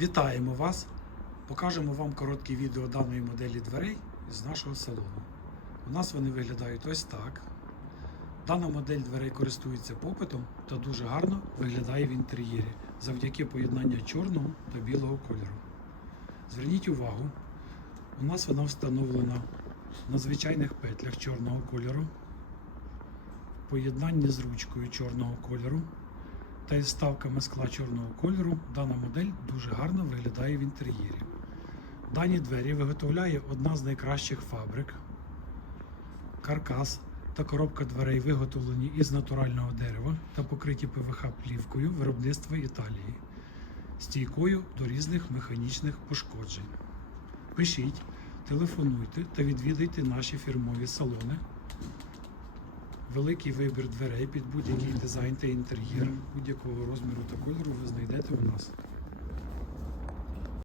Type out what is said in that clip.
Вітаємо вас! Покажемо вам коротке відео даної моделі дверей з нашого салону. У нас вони виглядають ось так. Дана модель дверей користується попитом та дуже гарно виглядає в інтер'єрі завдяки поєднанню чорного та білого кольору. Зверніть увагу, у нас вона встановлена на звичайних петлях чорного кольору, в поєднанні з ручкою чорного кольору та із ставками скла чорного кольору дана модель дуже гарно виглядає в інтер'єрі. Дані двері виготовляє одна з найкращих фабрик. Каркас та коробка дверей виготовлені із натурального дерева та покриті ПВХ плівкою виробництва Італії, стійкою до різних механічних пошкоджень. Пишіть, телефонуйте та відвідайте наші фірмові салони. Великий вибір дверей під будь-який дизайн та інтер'єр будь-якого розміру та кольору ви знайдете у нас.